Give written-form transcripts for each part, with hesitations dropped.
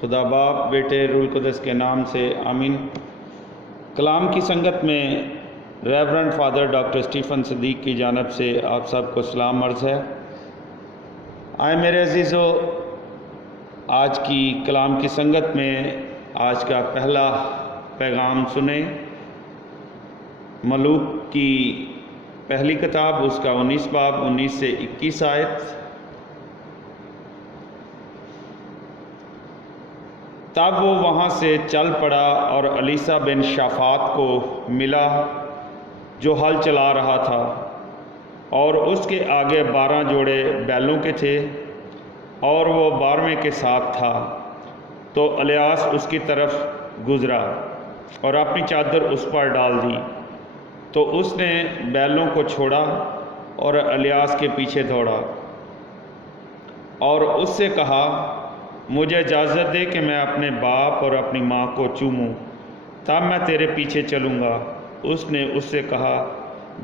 خدا باپ بیٹے روح القدس کے نام سے آمین۔ کلام کی سنگت میں ریورنڈ فادر ڈاکٹر اسٹیفن صدیق کی جانب سے آپ سب کو سلام عرض ہے۔ آئے میرے عزیزو، آج کی کلام کی سنگت میں آج کا پہلا پیغام سنیں۔ ملوک کی پہلی کتاب، اس کا 19 باب 19 سے 21 آیت۔ تب وہ وہاں سے چل پڑا اور الیسا بن شافات کو ملا جو ہل چلا رہا تھا، اور اس کے آگے 12 جوڑے بیلوں کے تھے اور وہ 12ویں کے ساتھ تھا۔ تو الیاس اس کی طرف گزرا اور اپنی چادر اس پر ڈال دی، تو اس نے بیلوں کو چھوڑا اور الیاس کے پیچھے دوڑا اور اس سے کہا، مجھے اجازت دے کہ میں اپنے باپ اور اپنی ماں کو چوموں، تب میں تیرے پیچھے چلوں گا۔ اس نے اس سے کہا،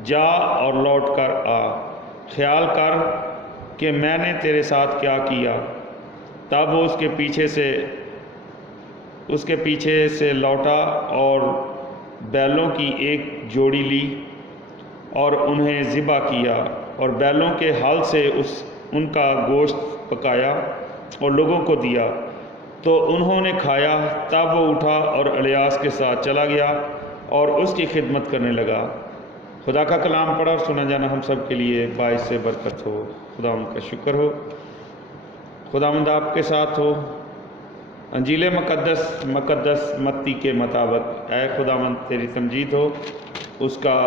جا اور لوٹ کر آ، خیال کر کہ میں نے تیرے ساتھ کیا کیا۔ تب وہ اس کے پیچھے سے لوٹا اور بیلوں کی ایک جوڑی لی اور انہیں ذبح کیا اور بیلوں کے ہل سے ان کا گوشت پکایا اور لوگوں کو دیا، تو انہوں نے کھایا۔ تب وہ اٹھا اور الیاس کے ساتھ چلا گیا اور اس کی خدمت کرنے لگا۔ خدا کا کلام پڑھا اور سنا جانا ہم سب کے لیے باعث برکت ہو۔ خدا ان کا شکر ہو۔ خداوند آپ کے ساتھ ہو۔ انجیل مقدس متی کے مطابق اے خداوند تیری تمجید ہو۔ اس کا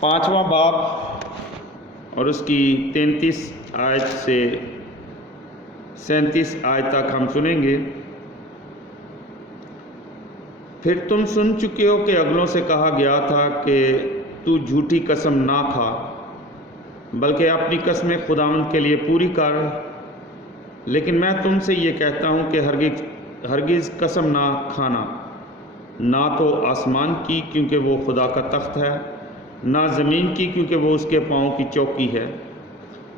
5واں باب اور اس کی 33 آیت سے 37 آیت تک ہم سنیں گے۔ پھر تم سن چکے ہو کہ اگلوں سے کہا گیا تھا کہ تو جھوٹی قسم نہ کھا، بلکہ اپنی قسمیں خداوند کے لیے پوری کر۔ لیکن میں تم سے یہ کہتا ہوں کہ ہرگز قسم نہ کھانا، نہ تو آسمان کی کیونکہ وہ خدا کا تخت ہے، نہ زمین کی کیونکہ وہ اس کے پاؤں کی چوکی ہے،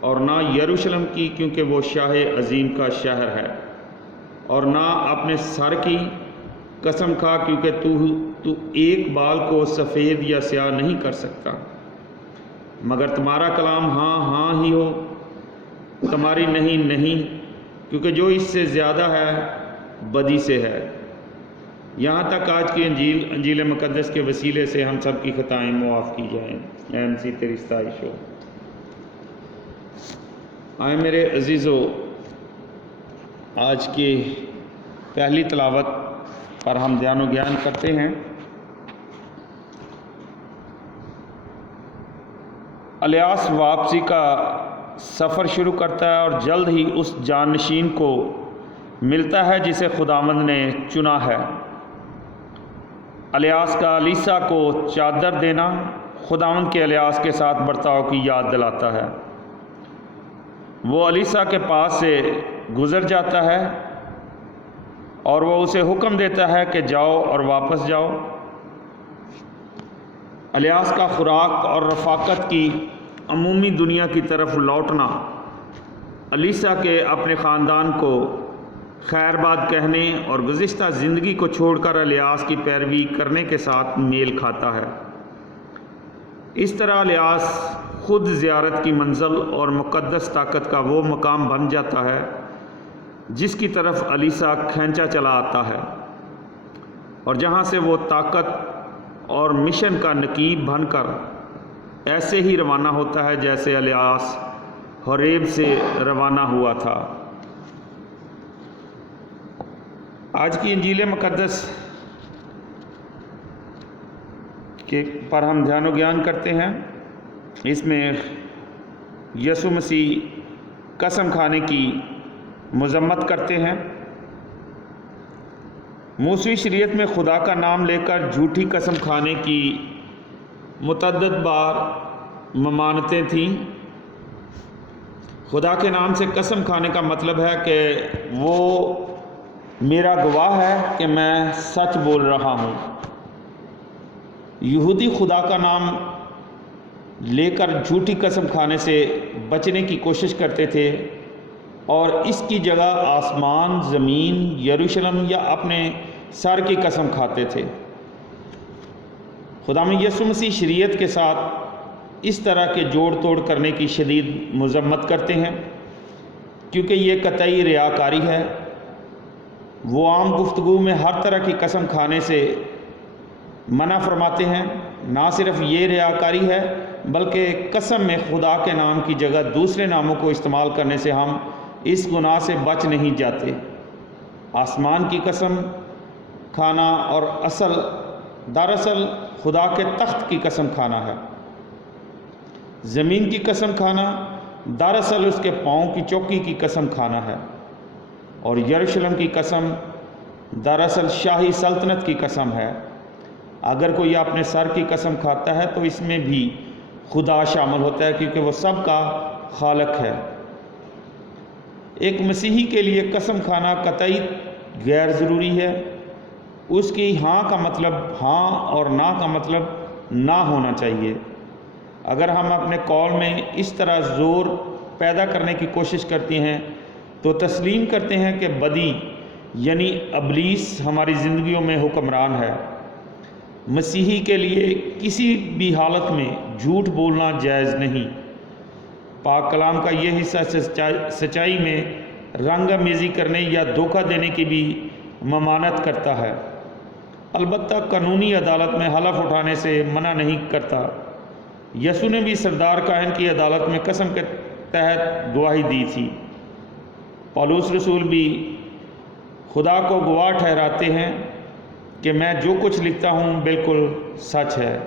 اور نہ یروشلم کی کیونکہ وہ شاہ عظیم کا شہر ہے، اور نہ اپنے سر کی قسم کھا کیونکہ تو ایک بال کو سفید یا سیاہ نہیں کر سکتا، مگر تمہارا کلام ہاں ہاں ہی ہو، تمہاری نہیں نہیں، کیونکہ جو اس سے زیادہ ہے بدی سے ہے۔ یہاں تک آج کی انجیل مقدس کے وسیلے سے ہم سب کی خطائیں معاف کی جائیں۔ اے مسیح تیری ستائش ہو۔ آئے میرے عزیزو، آج کی پہلی تلاوت پر ہم دھیان و گیان کرتے ہیں۔ الیاس واپسی کا سفر شروع کرتا ہے اور جلد ہی اس جانشین کو ملتا ہے جسے خداوند نے چنا ہے۔ الیاس کا الیسا کو چادر دینا خداوند کے الیاس کے ساتھ برتاؤ کی یاد دلاتا ہے۔ وہ الیسا کے پاس سے گزر جاتا ہے اور وہ اسے حکم دیتا ہے کہ جاؤ اور واپس جاؤ۔ الیاس کا خوراک اور رفاقت کی عمومی دنیا کی طرف لوٹنا الیسا کے اپنے خاندان کو خیر باد کہنے اور گزشتہ زندگی کو چھوڑ کر الیاس کی پیروی کرنے کے ساتھ میل کھاتا ہے۔ اس طرح الیاس خود زیارت کی منزل اور مقدس طاقت کا وہ مقام بن جاتا ہے جس کی طرف الیسا کھینچا چلا آتا ہے، اور جہاں سے وہ طاقت اور مشن کا نقیب بن کر ایسے ہی روانہ ہوتا ہے جیسے الیاس حوریب سے روانہ ہوا تھا۔ آج کی انجیل مقدس کے پر ہم دھیان و گیان کرتے ہیں۔ اس میں یسوع مسیح قسم کھانے کی مذمت کرتے ہیں۔ موسوی شریعت میں خدا کا نام لے کر جھوٹی قسم کھانے کی متعدد بار ممانعتیں تھیں۔ خدا کے نام سے قسم کھانے کا مطلب ہے کہ وہ میرا گواہ ہے کہ میں سچ بول رہا ہوں۔ یہودی خدا کا نام لے کر جھوٹی قسم کھانے سے بچنے کی کوشش کرتے تھے، اور اس کی جگہ آسمان، زمین، یروشلم یا اپنے سر کی قسم کھاتے تھے۔ خداوند یسوع مسیح شریعت کے ساتھ اس طرح کے جوڑ توڑ کرنے کی شدید مذمت کرتے ہیں، کیونکہ یہ قطعی ریاکاری ہے۔ وہ عام گفتگو میں ہر طرح کی قسم کھانے سے منع فرماتے ہیں۔ نہ صرف یہ ریاکاری ہے بلکہ قسم میں خدا کے نام کی جگہ دوسرے ناموں کو استعمال کرنے سے ہم اس گناہ سے بچ نہیں جاتے۔ آسمان کی قسم کھانا اور دراصل خدا کے تخت کی قسم کھانا ہے۔ زمین کی قسم کھانا دراصل اس کے پاؤں کی چوکی کی قسم کھانا ہے، اور یروشلم کی قسم دراصل شاہی سلطنت کی قسم ہے۔ اگر کوئی اپنے سر کی قسم کھاتا ہے تو اس میں بھی خدا شامل ہوتا ہے، کیونکہ وہ سب کا خالق ہے۔ ایک مسیحی کے لیے قسم کھانا قطعی غیر ضروری ہے۔ اس کی ہاں کا مطلب ہاں اور نہ کا مطلب نہ ہونا چاہیے۔ اگر ہم اپنے قول میں اس طرح زور پیدا کرنے کی کوشش کرتے ہیں تو تسلیم کرتے ہیں کہ بدی یعنی ابلیس ہماری زندگیوں میں حکمران ہے۔ مسیحی کے لیے کسی بھی حالت میں جھوٹ بولنا جائز نہیں۔ پاک کلام کا یہ حصہ سچائی میں رنگ آمیزی کرنے یا دھوکہ دینے کی بھی ممانعت کرتا ہے، البتہ قانونی عدالت میں حلف اٹھانے سے منع نہیں کرتا۔ یسوع نے بھی سردار کاہن کی عدالت میں قسم کے تحت گواہی دی تھی۔ پولس رسول بھی خدا کو گواہ ٹھہراتے ہیں کہ میں جو کچھ لکھتا ہوں بالکل سچ ہے۔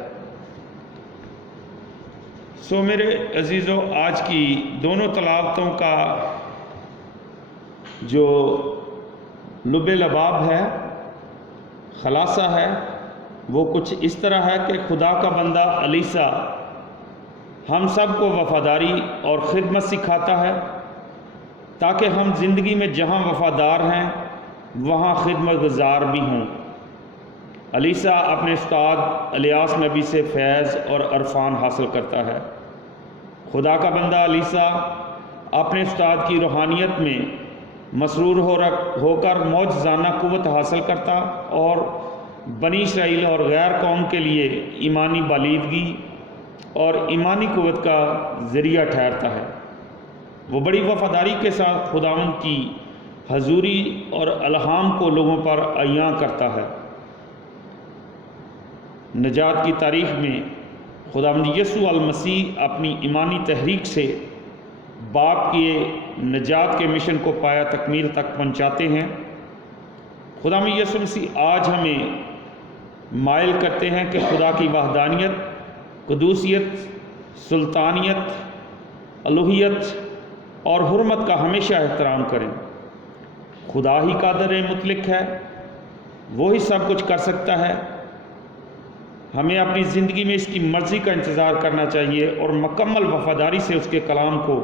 سو میرے عزیزو، آج کی دونوں تلاوتوں کا جو لب لباب ہے، خلاصہ ہے، وہ کچھ اس طرح ہے کہ خدا کا بندہ الیسا ہم سب کو وفاداری اور خدمت سکھاتا ہے تاکہ ہم زندگی میں جہاں وفادار ہیں وہاں خدمت گزار بھی ہوں۔ الیسا اپنے استاد الیاس نبی سے فیض اور عرفان حاصل کرتا ہے۔ خدا کا بندہ الیسا اپنے استاد کی روحانیت میں مسرور ہو کر معجزانہ قوت حاصل کرتا اور بنی اسرائیل اور غیر قوم کے لیے ایمانی بالیدگی اور ایمانی قوت کا ذریعہ ٹھہرتا ہے۔ وہ بڑی وفاداری کے ساتھ خداوند کی حضوری اور الہام کو لوگوں پر عیاں کرتا ہے۔ نجات کی تاریخ میں خداوند یسوع المسیح اپنی ایمانی تحریک سے باپ کے نجات کے مشن کو پایا تکمیل تک پہنچاتے ہیں۔ خداوند یسوع مسیح آج ہمیں مائل کرتے ہیں کہ خدا کی وحدانیت، قدوسیت، سلطانیت، الوہیت اور حرمت کا ہمیشہ احترام کریں۔ خدا ہی قادر مطلق ہے، وہی سب کچھ کر سکتا ہے۔ ہمیں اپنی زندگی میں اس کی مرضی کا انتظار کرنا چاہیے اور مکمل وفاداری سے اس کے کلام کو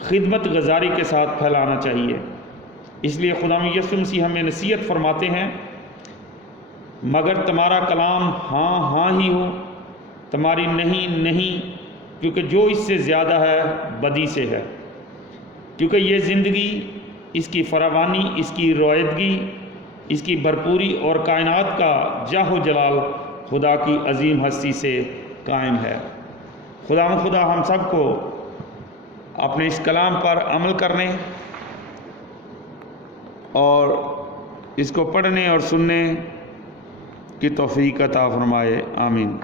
خدمت گزاری کے ساتھ پھیلانا چاہیے۔ اس لیے خداوند یسوع مسیح ہمیں نصیحت فرماتے ہیں، مگر تمہارا کلام ہاں ہاں ہی ہو، تمہاری نہیں نہیں، کیونکہ جو اس سے زیادہ ہے بدی سے ہے۔ کیونکہ یہ زندگی، اس کی فراوانی، اس کی رویدگی، اس کی بھرپوری اور کائنات کا جاہ و جلال خدا کی عظیم ہستی سے قائم ہے۔ خدا ہم سب کو اپنے اس کلام پر عمل کرنے اور اس کو پڑھنے اور سننے کی توفیق عطا فرمائے، آمین۔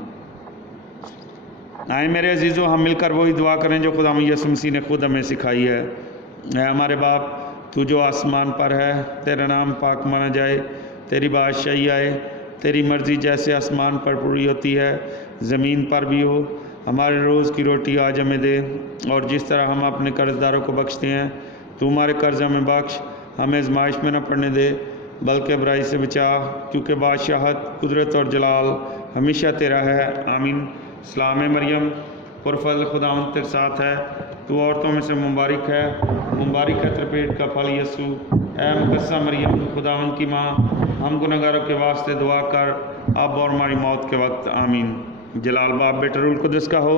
آئیں میرے عزیزو، ہم مل کر وہی دعا کریں جو خدا یسوع مسیح نے خود ہمیں سکھائی ہے۔ اے ہمارے باپ، تو جو آسمان پر ہے، تیرا نام پاک مانا جائے، تیری بادشاہی آئے، تیری مرضی جیسے آسمان پر پوری ہوتی ہے زمین پر بھی ہو۔ ہمارے روز کی روٹی آج ہمیں دے، اور جس طرح ہم اپنے قرض داروں کو بخشتے ہیں تو ہمارے قرض ہمیں بخش، ہمیں آزمائش میں نہ پڑنے دے بلکہ برائی سے بچا، کیونکہ بادشاہت، قدرت اور جلال ہمیشہ تیرا ہے، آمین۔ سلام مریم، پرفضل خداوند تیرے ساتھ ہے، تو عورتوں میں سے مبارک ہے تیرے پیٹ کا پھل یسوع۔ اے مقدسہ مریم، تو خداوند کی ماں، ہم گنہگاروں کے واسطے دعا کر اب اور ہماری موت کے وقت، آمین۔ جلال باپ، بیٹے، روح القدس کا ہو،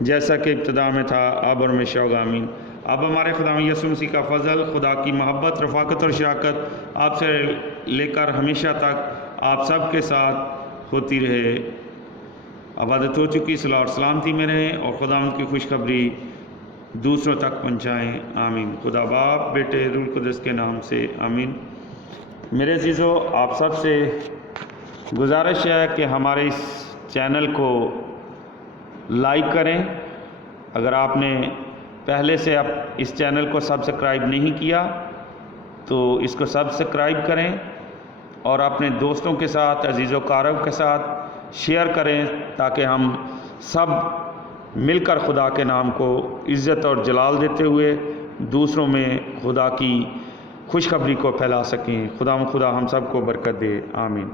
جیسا کہ ابتدا میں تھا اب اور ہمیشہ ہوگا، آمین۔ اب ہمارے خدا یسوع مسیح کا فضل، خدا کی محبت، رفاقت اور شراکت آپ سے لے کر ہمیشہ تک آپ سب کے ساتھ ہوتی رہے۔ عبادت ہو چکی، صلاح اور سلامتی میں رہیں اور خداوند کی خوشخبری دوسروں تک پہنچائیں۔ آمین۔ خدا باپ، بیٹے، روح القدس کے نام سے آمین۔ میرے عزیزو، آپ سب سے گزارش ہے کہ ہمارے اس چینل کو لائک کریں۔ اگر آپ نے پہلے سے اب اس چینل کو سبسکرائب نہیں کیا تو اس کو سبسکرائب کریں اور اپنے دوستوں کے ساتھ، عزیز و اقارب کے ساتھ شیئر کریں تاکہ ہم سب مل کر خدا کے نام کو عزت اور جلال دیتے ہوئے دوسروں میں خدا کی خوشخبری کو پھیلا سکیں۔ خدا ہم سب کو برکت دے۔ آمین۔